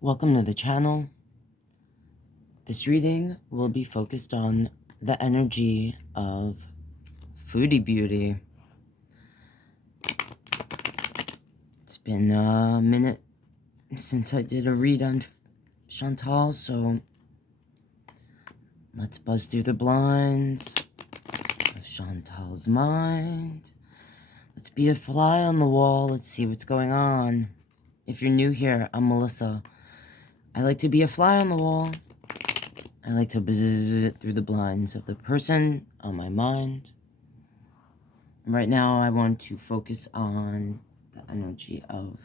Welcome to the channel. This reading will be focused on the energy of Foodie Beauty. It's been a minute since I did a read on Chantal, so let's buzz through the blinds of Chantal's mind. Let's be a fly on the wall. Let's see what's going on. If you're new here, I'm Melissa. I like to be a fly on the wall. I like to buzz through the blinds of the person on my mind. Right now, I want to focus on the energy of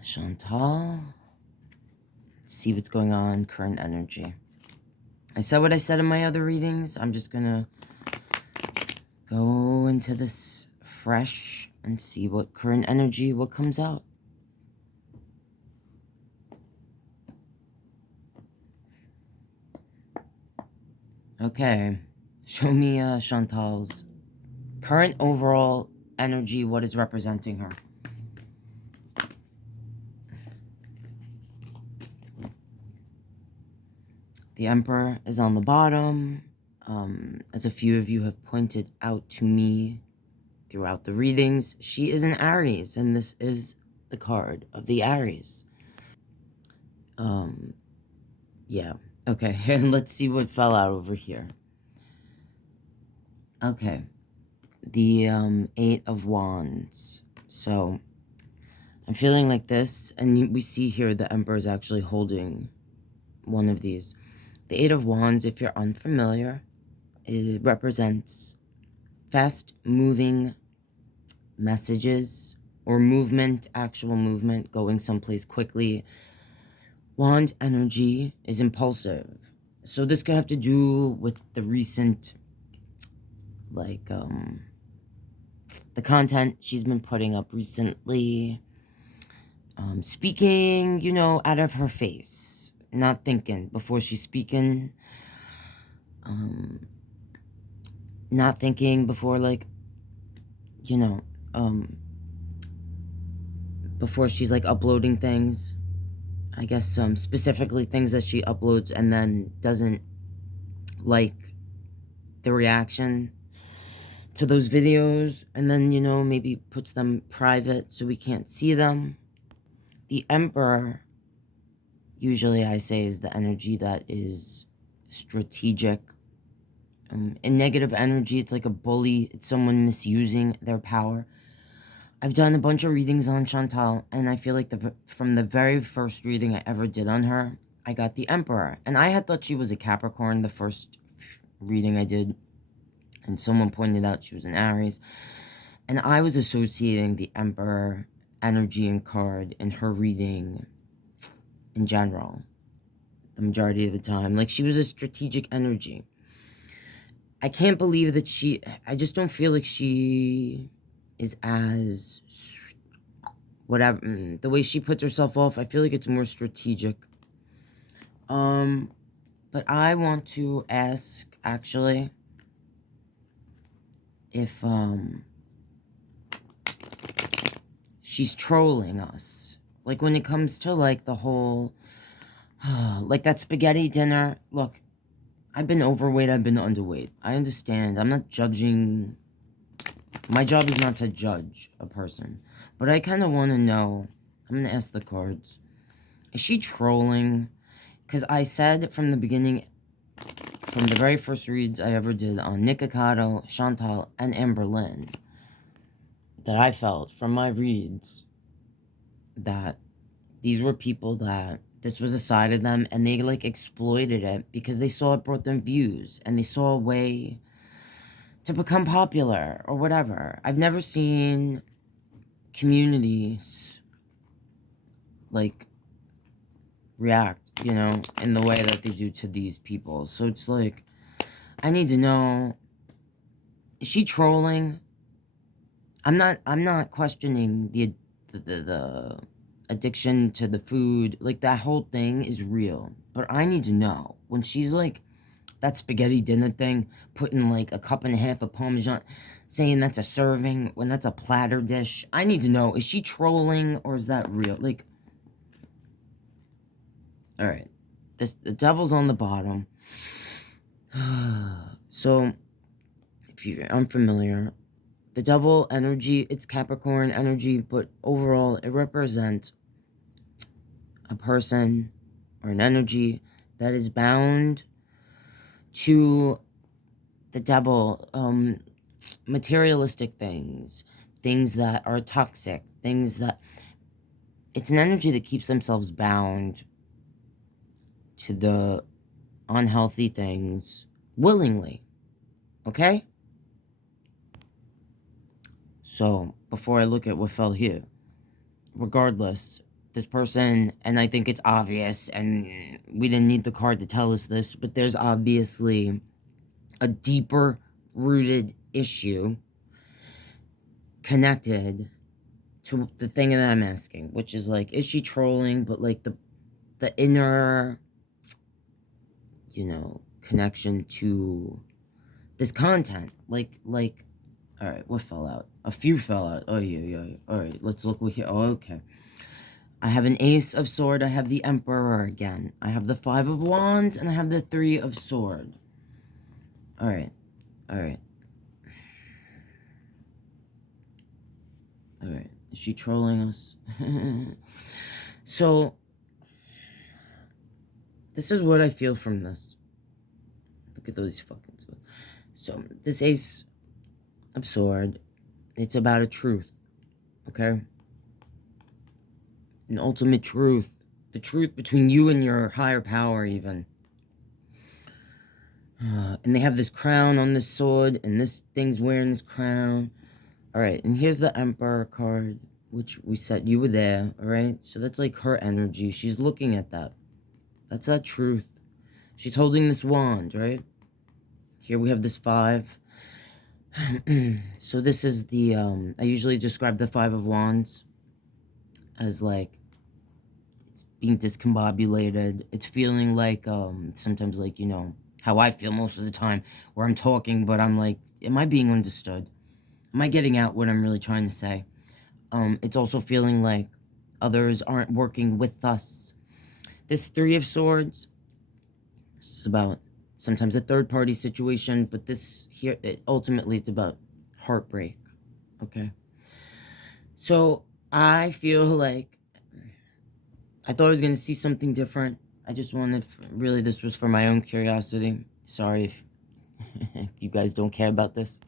Chantal. See what's going on, current energy. I said what I said in my other readings. I'm just gonna go into this fresh and see what current energy, what comes out. Okay, show me Chantal's current overall energy, what is representing her. The Emperor is on the bottom. As a few of you have pointed out to me throughout the readings, she is an Aries, and this is the card of the Aries. Yeah, okay, and let's see what fell out over here. Okay, the Eight of Wands. So, I'm feeling like this, and we see here the Emperor is actually holding one of these. The Eight of Wands, if you're unfamiliar, it represents fast-moving messages or movement, actual movement, going someplace quickly. Wand energy is impulsive. So this could have to do with the recent, like, the content she's been putting up recently. Speaking, you know, out of her face. Not thinking before she's speaking. Not thinking before, like, you know, before she's, like, uploading things. I guess specifically things that she uploads and then doesn't like the reaction to those videos, and then, you know, maybe puts them private so we can't see them. The Emperor, usually I say, is the energy that is strategic. In negative energy, it's like a bully. It's someone misusing their power. I've done a bunch of readings on Chantal, and I feel like from the very first reading I ever did on her, I got the Emperor. And I had thought she was a Capricorn the first reading I did, and someone pointed out she was an Aries. And I was associating the Emperor energy and card in her reading in general, the majority of the time. Like, she was a strategic energy. I can't believe that I just don't feel like she is as, whatever, the way she puts herself off, I feel like it's more strategic. But I want to ask, actually, if, she's trolling us. Like, when it comes to, like, the whole, like, that spaghetti dinner. Look, I've been overweight, I've been underweight. I understand. I'm not judging. My job is not to judge a person. But I kind of want to know. I'm going to ask the cards. Is she trolling? Because I said from the beginning, from the very first reads I ever did on Nikocado, Chantal, and Amber Lynn, that I felt from my reads that these were people that this was a side of them, and they, like, exploited it because they saw it brought them views, and they saw a way to become popular or whatever. I've never seen communities, like, react, you know, in the way that they do to these people. So it's like, I need to know, is she trolling? I'm not questioning the addiction to the food. Like, that whole thing is real. But I need to know, when she's, like, that spaghetti dinner thing, putting, like, a cup and a half of Parmesan, saying that's a serving when that's a platter dish. I need to know, is she trolling or is that real? Like, All right. The devil's on the bottom. So, if you're unfamiliar, the devil energy, it's Capricorn energy, but overall it represents a person or an energy that is bound to the devil, materialistic things, things that are toxic, things that, it's an energy that keeps themselves bound to the unhealthy things willingly, okay? So, before I look at what fell here, regardless, this person, and I think it's obvious, and we didn't need the card to tell us this, but there's obviously a deeper rooted issue connected to the thing that I'm asking, which is like, is she trolling? But like the inner, you know, connection to this content, like, all right, what fell out? A few fell out. Oh yeah. All right, let's look here. Oh, okay. I have an Ace of Sword. I have the Emperor again. I have the Five of Wands, and I have the Three of Sword. All right. Is she trolling us? So, this is what I feel from this. Look at those fucking swords. So, this Ace of Sword, it's about a truth, okay? An ultimate truth. The truth between you and your higher power, even. And they have this crown on this sword, and this thing's wearing this crown. Alright, and here's the Emperor card, which we said you were there, alright? So that's like her energy. She's looking at that. That's that truth. She's holding this wand, right? Here we have this 5. So this is the, I usually describe the 5 of Wands as like, it's being discombobulated. It's feeling like, sometimes like, you know, how I feel most of the time, where I'm talking, but I'm like, am I being understood? Am I getting out what I'm really trying to say? It's also feeling like others aren't working with us. This 3 of Swords, this is about sometimes a third-party situation, but this here, ultimately, it's about heartbreak, okay? So, I feel like I thought I was going to see something different. I just wanted, really, this was for my own curiosity. Sorry if, if you guys don't care about this.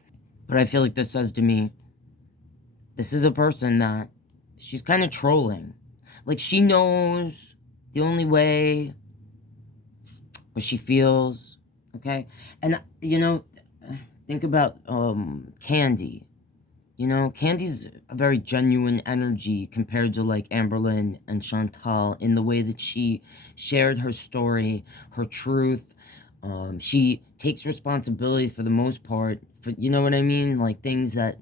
But I feel like this says to me, this is a person that, she's kind of trolling. Like, she knows the only way, what she feels, okay? And, you know, think about Candy. You know, Candy's a very genuine energy compared to, like, Amberlynn and Chantal in the way that she shared her story, her truth. She takes responsibility for the most part, for, you know what I mean? Like, things that,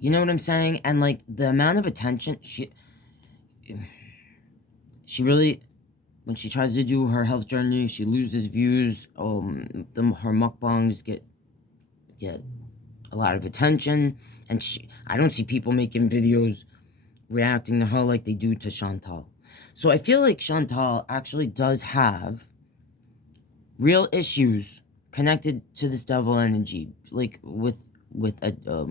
you know what I'm saying? And, like, the amount of attention, she really, when she tries to do her health journey, she loses views. Her mukbangs get a lot of attention, and I don't see people making videos reacting to her like they do to Chantal. So I feel like Chantal actually does have real issues connected to this devil energy, like with a,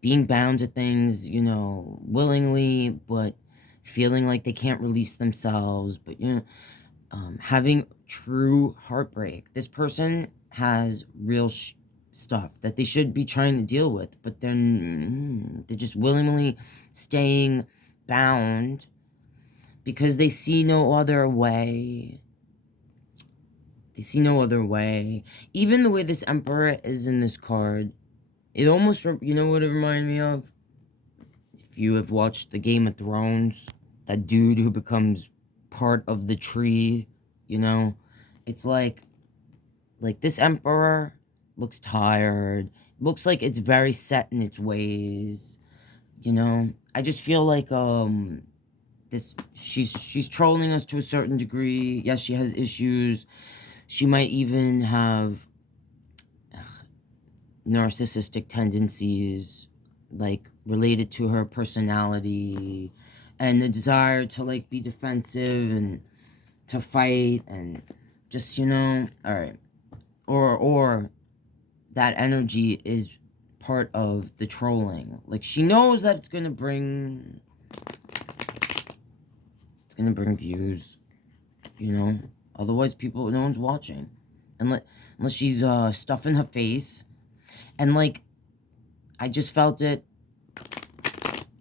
being bound to things, you know, willingly, but feeling like they can't release themselves, but, you know, having true heartbreak. This person has real stuff that they should be trying to deal with, but then they're just willingly staying bound because they see no other way. They see no other way. Even the way this Emperor is in this card, it almost, you know what it reminded me of? If you have watched the Game of Thrones, that dude who becomes part of the tree, you know? It's like this Emperor looks tired. Looks like it's very set in its ways, you know? I just feel like, she's trolling us to a certain degree. Yes, she has issues. She might even have narcissistic tendencies, like, related to her personality, and the desire to, like, be defensive and to fight and just, you know, all right. Or that energy is part of the trolling. Like, she knows that it's gonna bring views, you know? Otherwise, no one's watching. Unless she's stuffing her face. And, like, I just felt it,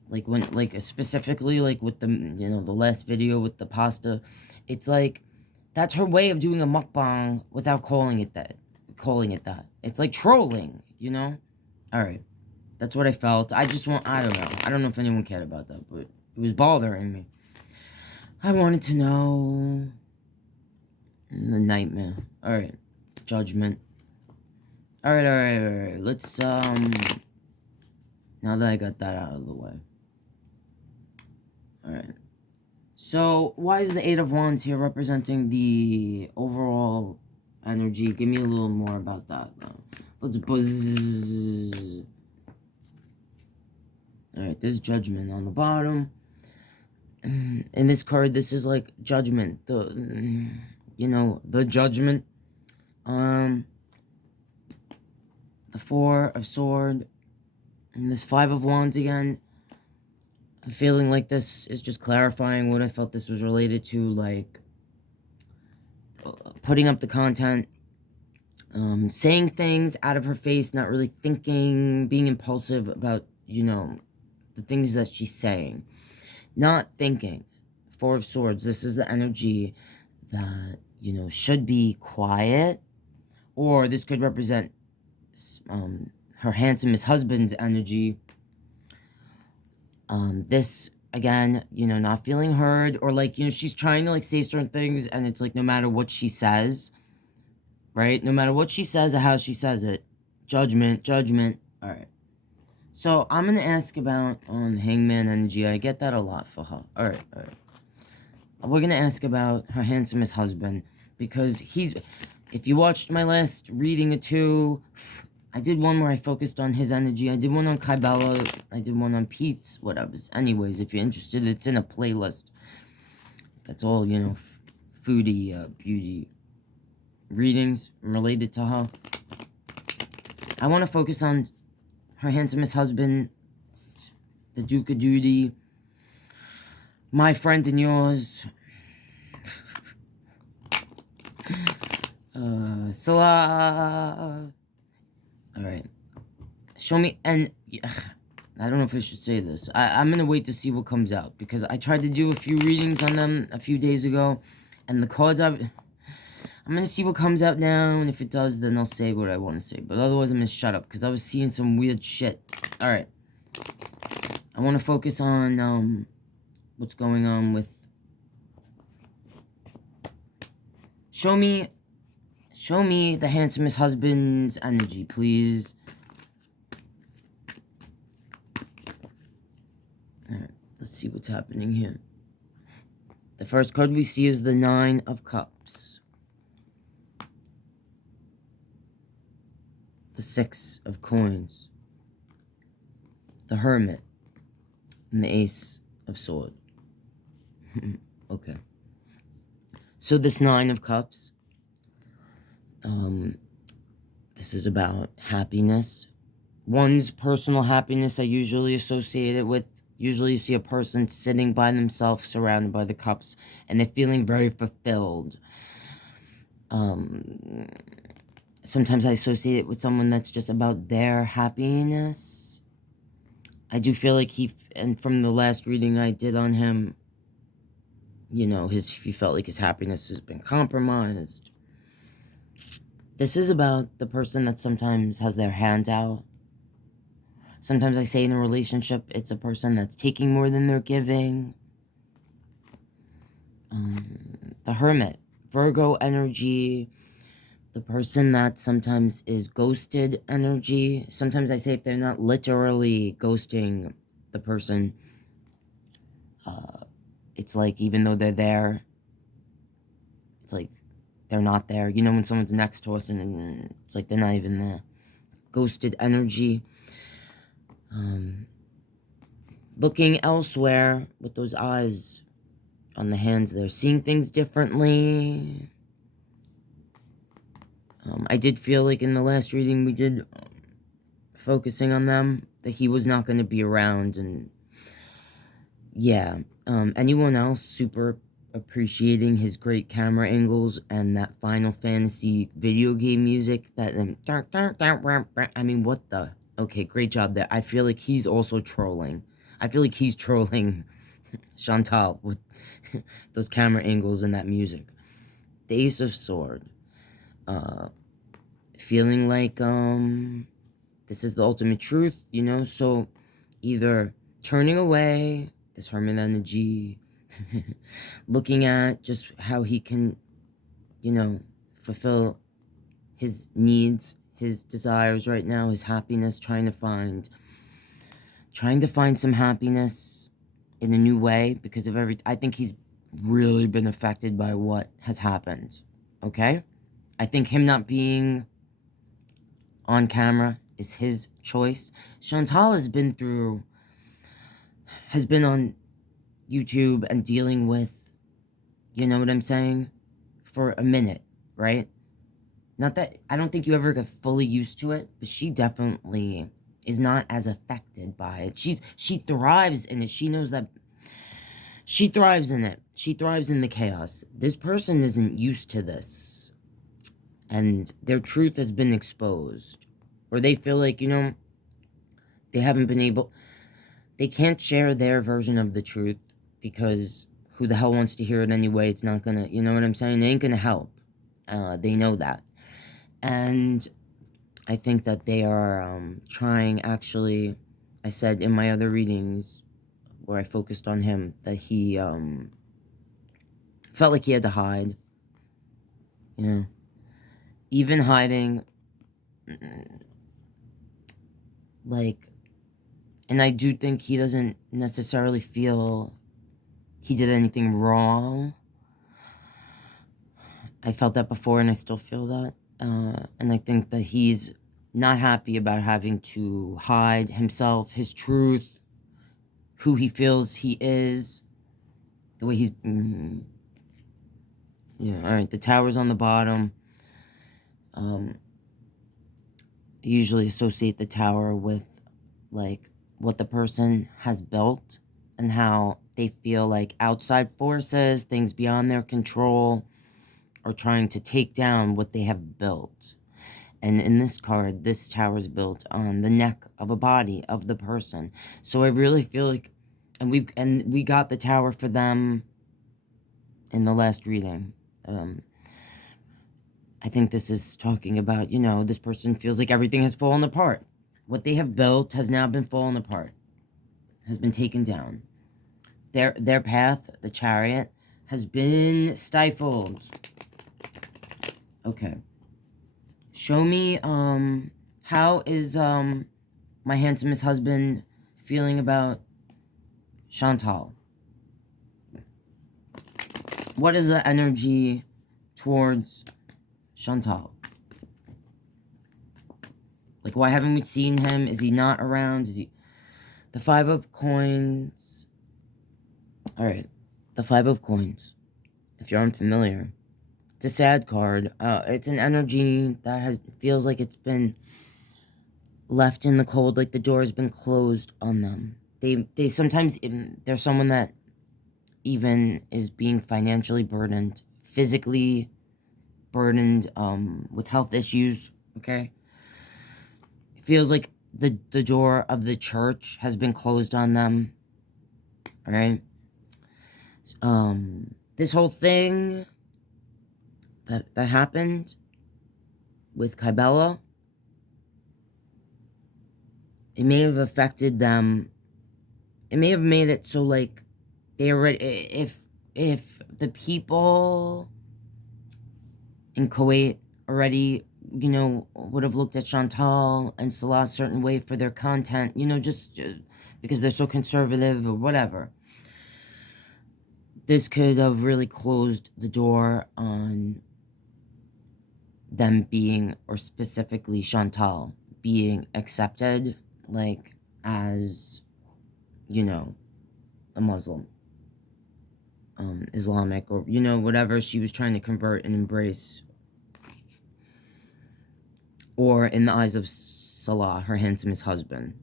like, when, like, specifically, like, with the, you know, the last video with the pasta. It's like, that's her way of doing a mukbang without calling it that. It's like trolling, you know? Alright. That's what I felt. I don't know. I don't know if anyone cared about that, but it was bothering me. I wanted to know. The nightmare. Alright. Judgment. Alright. Let's, now that I got that out of the way. Alright. So, why is the Eight of Wands here representing the overall energy? Give me a little more about that. Let's buzz. Alright, there's Judgment on the bottom. In this card, this is like Judgment. You know, the Judgment. The Four of Swords. And this Five of Wands again. I'm feeling like this is just clarifying what I felt this was related to, like putting up the content, saying things out of her face, not really thinking, being impulsive about, you know, the things that she's saying. Not thinking. Four of Swords, this is the energy that, you know, should be quiet. Or this could represent her handsomest husband's energy. This, again, you know, not feeling heard, or, like, you know, she's trying to, like, say certain things, and it's like, no matter what she says, right? No matter what she says or how she says it, judgment. Alright. So, I'm gonna ask about, Hangman energy. I get that a lot for her. Alright. We're gonna ask about her handsomest husband, because if you watched my last reading or two, I did one where I focused on his energy. I did one on Kybella. I did one on Pete's, whatever. Anyways, if you're interested, it's in a playlist. That's all, you know, foodie, beauty readings related to her. I want to focus on her handsomest husband, the Duke of Duty, my friend and yours, Salah. Alright. Show me, and I don't know if I should say this. I'm gonna wait to see what comes out, because I tried to do a few readings on them a few days ago, and the cards I'm gonna see what comes out now, and if it does, then I'll say what I want to say. But otherwise, I'm gonna shut up, because I was seeing some weird shit. Alright. I want to focus on, what's going on with... Show me the handsomest husband's energy, please. Alright, let's see what's happening here. The first card we see is the Nine of Cups. The Six of Coins. The Hermit. And the Ace of Swords. Okay. So this Nine of Cups, this is about happiness. One's personal happiness I usually associate it with. Usually you see a person sitting by themselves surrounded by the cups, and they're feeling very fulfilled. Sometimes I associate it with someone that's just about their happiness. I do feel like and from the last reading I did on him, you know, he felt like his happiness has been compromised. This is about the person that sometimes has their hands out. Sometimes I say in a relationship, it's a person that's taking more than they're giving. The Hermit, Virgo energy. The person that sometimes is ghosted energy. Sometimes I say if they're not literally ghosting the person, it's like even though they're there, it's like they're not there. You know, when someone's next to us and it's like they're not even there. Ghosted energy. looking elsewhere with those eyes on the hands there, seeing things differently. I did feel like in the last reading we did focusing on them, that he was not going to be around. And yeah, anyone else super appreciating his great camera angles and that Final Fantasy video game music, that I mean, what the, okay, great job there. I feel like he's also trolling. I feel like he's trolling Chantal with those camera angles and that music. The Ace of Sword, feeling like this is the ultimate truth, you know. So either turning away this hermit energy, looking at just how he can, you know, fulfill his needs, his desires right now, his happiness, trying to find some happiness in a new way because of I think he's really been affected by what has happened, okay? I think him not being on camera is his choice. Chantal has been on YouTube and dealing with, you know what I'm saying, for a minute, right? Not that, I don't think you ever get fully used to it, but she definitely is not as affected by it. She thrives in it. She knows that she thrives in it. She thrives in the chaos. This person isn't used to this, and their truth has been exposed, or they feel like, you know, they can't share their version of the truth because who the hell wants to hear it anyway? It's not gonna, you know what I'm saying? It ain't gonna help. They know that. And I think that they are trying, actually, I said in my other readings where I focused on him, that he felt like he had to hide. You know, even hiding, like, and I do think he doesn't necessarily feel he did anything wrong. I felt that before, and I still feel that. And I think that he's not happy about having to hide himself, his truth, who he feels he is, the way he's... yeah, alright, the tower's on the bottom. I usually associate the tower with, like, what the person has built and how they feel like outside forces, things beyond their control, are trying to take down what they have built. And in this card, this tower is built on the neck of a body of the person. So I really feel like, and we got the tower for them in the last reading. I think this is talking about, you know, this person feels like everything has fallen apart. What they have built has now been fallen apart, has been taken down. Their path, the chariot, has been stifled. Okay. Show me, how is, my handsomest husband feeling about Chantal? What is the energy towards Chantal? Like, why haven't we seen him? Is he not around? Is he... The Five of Coins. Alright. The Five of Coins. If you're unfamiliar, it's a sad card. It's an energy that feels like it's been left in the cold, like the door has been closed on them. They sometimes, there's someone that even is being financially burdened, physically burdened, with health issues, okay? It feels like the door of the church has been closed on them, alright? This whole thing that happened with Kybella, it may have affected them. It may have made it so, like, they already, if the people in Kuwait already, you know, would have looked at Chantal and Salah a certain way for their content, you know, just because they're so conservative or whatever. This could have really closed the door on them being, or specifically Chantal, being accepted, like, as you know, a Muslim, Islamic, or, you know, whatever she was trying to convert and embrace. Or in the eyes of Salah, her handsomest husband.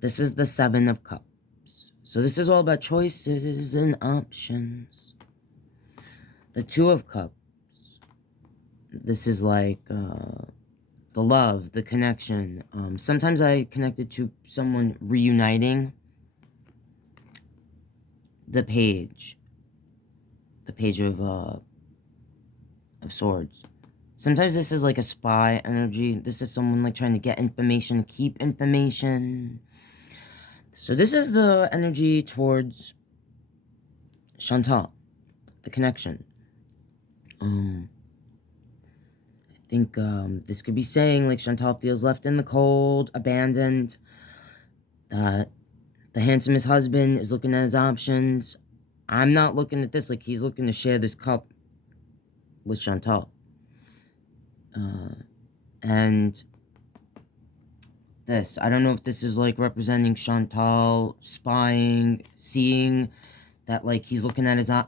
This is the Seven of Cups. So this is all about choices and options. The Two of Cups. This is like the love, the connection. Sometimes I connected to someone reuniting. The Page of Swords. Sometimes this is like a spy energy. This is someone like trying to get information, keep information. So this is the energy towards Chantal, the connection. I think this could be saying like Chantal feels left in the cold, abandoned, that the handsomest husband is looking at his options. I'm not looking at this like he's looking to share this cup with Chantal. And this, I don't know if this is like representing Chantal spying, seeing that like he's looking at his the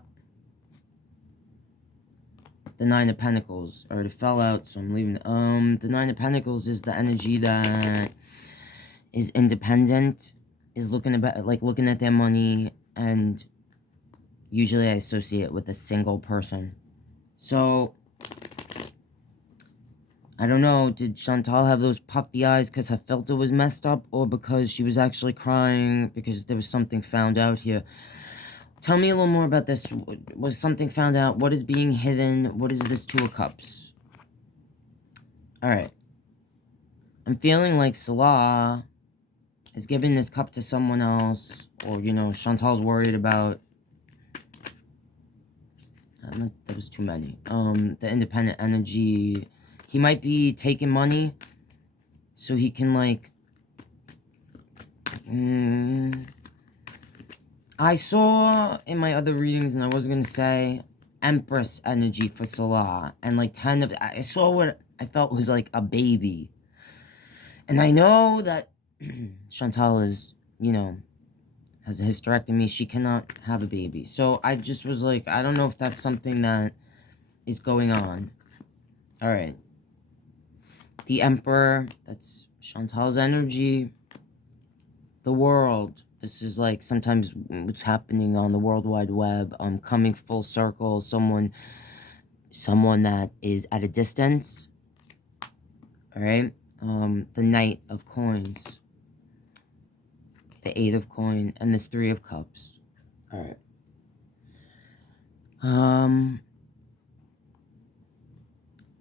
Nine of Pentacles. Or it fell out, so I'm leaving. The Nine of Pentacles is the energy that is independent, is looking about like looking at their money, and usually I associate it with a single person. So I don't know, did Chantal have those puffy eyes because her filter was messed up, or because she was actually crying because there was something found out here? Tell me a little more about this. Was something found out? What is being hidden? What is this Two of Cups? Alright. I'm feeling like Salah is giving this cup to someone else, or, you know, Chantal's worried about... that was too many. The independent energy... He might be taking money so he can, like... I saw in my other readings, and I was going to say, Empress energy for Salah. And, like, 10 of... I saw what I felt was, like, a baby. And I know that Chantal is, you know, has a hysterectomy. She cannot have a baby. So I just was like, I don't know if that's something that is going on. Alright. The Emperor, that's Chantal's energy. The world, this is like sometimes what's happening on the World Wide Web. Coming full circle, someone that is at a distance. Alright, the Knight of Coins. The Eight of Coins, and this Three of Cups. Alright.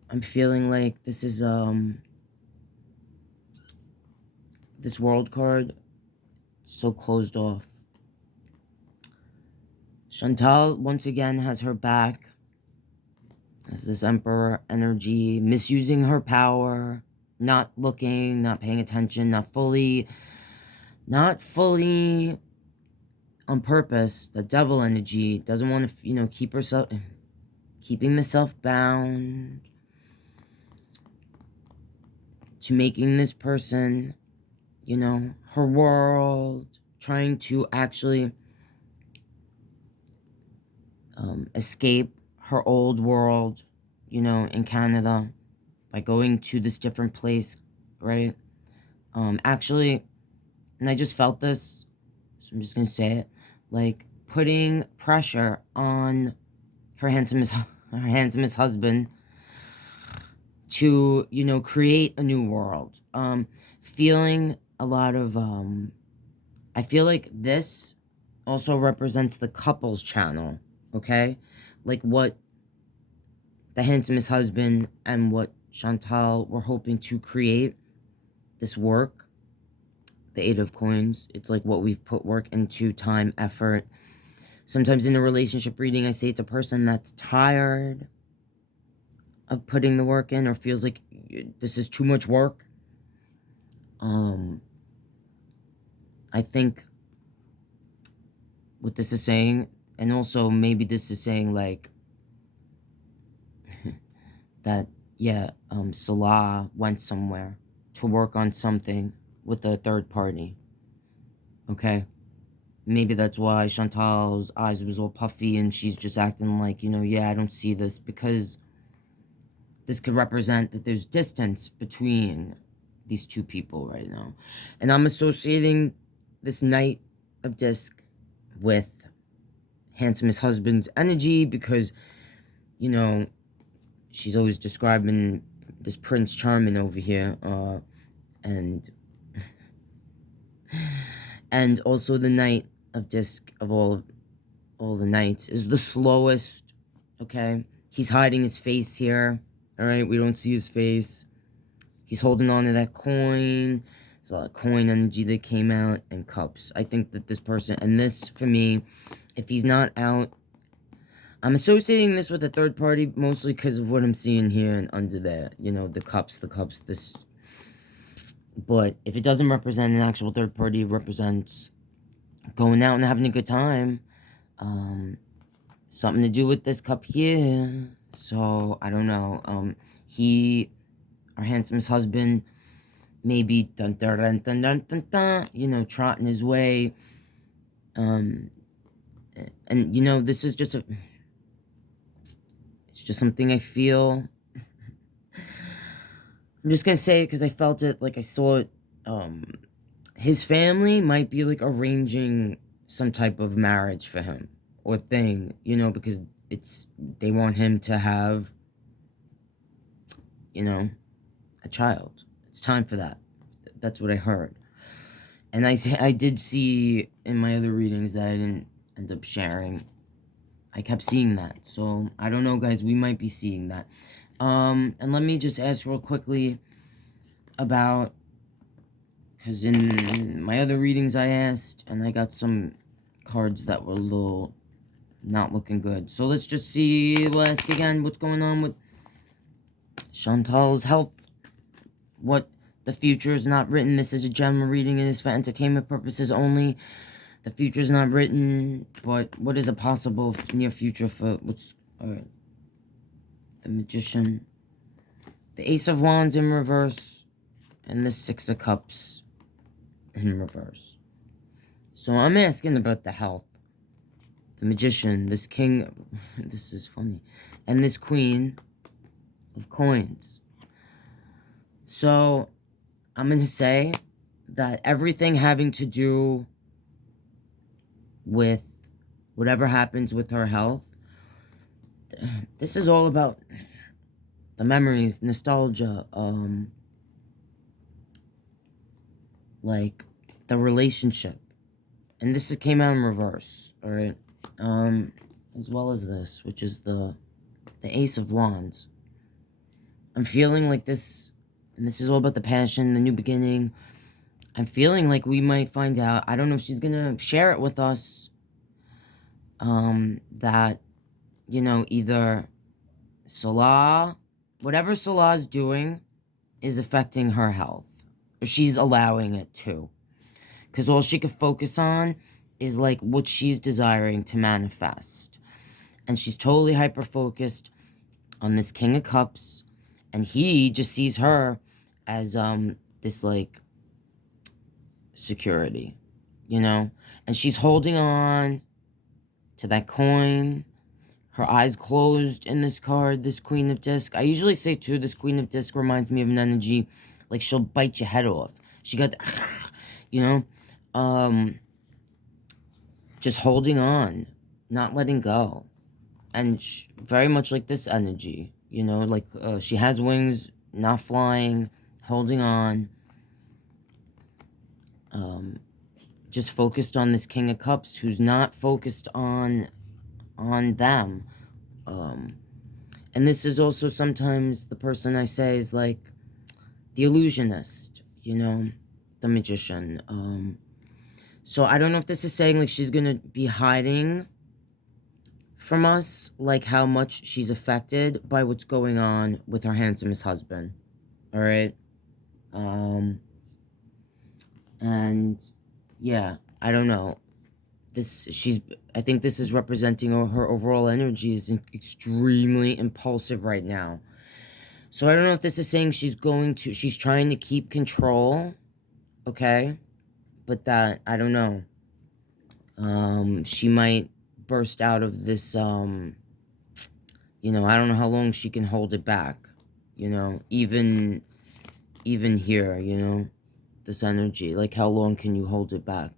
I'm feeling like this is, this World card, so closed off. Chantal, once again, has her back as this Emperor energy, misusing her power, not looking, not paying attention, not fully on purpose. The Devil energy doesn't want to, you know, keeping the self bound to making this person, you know, her world, trying to actually escape her old world, you know, in Canada, by going to this different place, right? Actually, and I just felt this, so I'm just gonna say it, like putting pressure on her handsomest husband to, you know, create a new world. Feeling a lot of, I feel like this also represents the couples channel, okay? Like what the handsomest husband and what Chantal were hoping to create, this work, the Eight of Coins. It's like what we've put work into, time, effort. Sometimes in a relationship reading, I say it's a person that's tired of putting the work in, or feels like this is too much work. I think what this is saying, and also maybe this is saying like that, yeah, Salah went somewhere to work on something with a third party. okay? Maybe that's why Chantal's eyes was all puffy and she's just acting like, you know, yeah, I don't see this, because this could represent that there's distance between these two people right now. And I'm associating this Knight of Disc with Handsomest husband's energy because, you know, she's always describing this Prince Charming over here, and also the Knight of Disc of all the knights is the slowest. Okay, he's hiding his face here. All right, we don't see his face. He's holding on to that coin. There's a lot of coin energy that came out, and cups. I think that this person, and this for me, if he's not out, I'm associating this with a third party mostly because of what I'm seeing here and under there. You know, the cups, this. But if it doesn't represent an actual third party, it represents going out and having a good time. Something to do with this cup here. So, I don't know. Our handsomest husband, maybe dun dun dun dun dun dun dun, you know, trotting his way. And you know, this is just it's just something I feel. I'm just gonna say it because I felt it, like I saw it. His family might be like arranging some type of marriage for him or thing, you know, because they want him to have, you know, a child. It's time for that. That's what I heard. And I did see in my other readings that I didn't end up sharing. I kept seeing that. So, I don't know, guys. We might be seeing that. And let me just ask real quickly about, because in my other readings I asked, and I got some cards that were a little not looking good. So let's just see, we'll ask again, what's going on with Chantal's health? What the future is not written. This is a general reading and is for entertainment purposes only. The future is not written, but what is a possible near future for what's the Magician, the Ace of Wands in reverse, and the Six of Cups in reverse. So I'm asking about the health. The Magician, this King, this is funny, and this Queen of Coins. So I'm going to say that everything having to do with whatever happens with her health, this is all about the memories, nostalgia, like the relationship. And this came out in reverse, all right? As well as this, which is the Ace of Wands. I'm feeling like this, and this is all about the passion, the new beginning. I'm feeling like we might find out, I don't know if she's gonna share it with us, that, you know, either Salah, whatever Salah's doing is affecting her health. Or she's allowing it to. Because all she could focus on is, like, what she's desiring to manifest. And she's totally hyper-focused on this King of Cups. And he just sees her as, this, like, security, you know? And she's holding on to that coin. Her eyes closed in this card, this Queen of Disc. I usually say, too, this Queen of Disc reminds me of an energy, like, she'll bite your head off. She got, you know? Just holding on, not letting go. And very much like this energy, you know? Like, she has wings, not flying, holding on. Just focused on this King of Cups, who's not focused on them. And this is also sometimes the person I say is like the illusionist, you know, the magician. So I don't know if this is saying like she's gonna be hiding from us, like how much she's affected by what's going on with her handsomest husband. All right. And yeah, I don't know. I think this is representing her overall energy is extremely impulsive right now. So I don't know if this is saying she's trying to keep control, okay? but that, I don't know, she might burst out of this, you know, I don't know how long she can hold it back, you know, even here, you know, this energy, like, how long can you hold it back?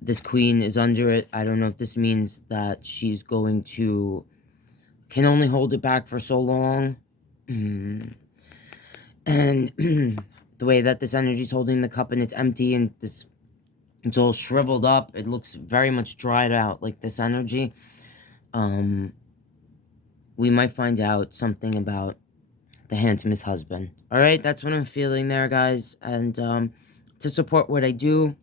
This queen is under it. I don't know if this means that she's going to, can only hold it back for so long. And the way that this energy is holding the cup and it's empty and this, it's all shriveled up. It looks very much dried out, like this energy. We might find out something about the handsomest husband. All right, that's what I'm feeling there, guys. And to support what I do,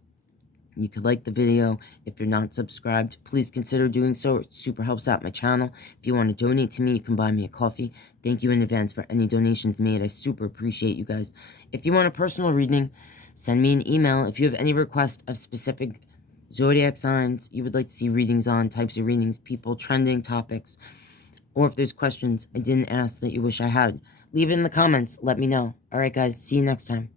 you could like the video. If you're not subscribed, please consider doing so. It super helps out my channel. If you want to donate to me, you can buy me a coffee. Thank you in advance for any donations made. I super appreciate you guys. If you want a personal reading, send me an email. If you have any request of specific zodiac signs you would like to see readings on, types of readings, people, trending topics, or if there's questions I didn't ask that you wish I had, leave it in the comments. Let me know. All right, guys. See you next time.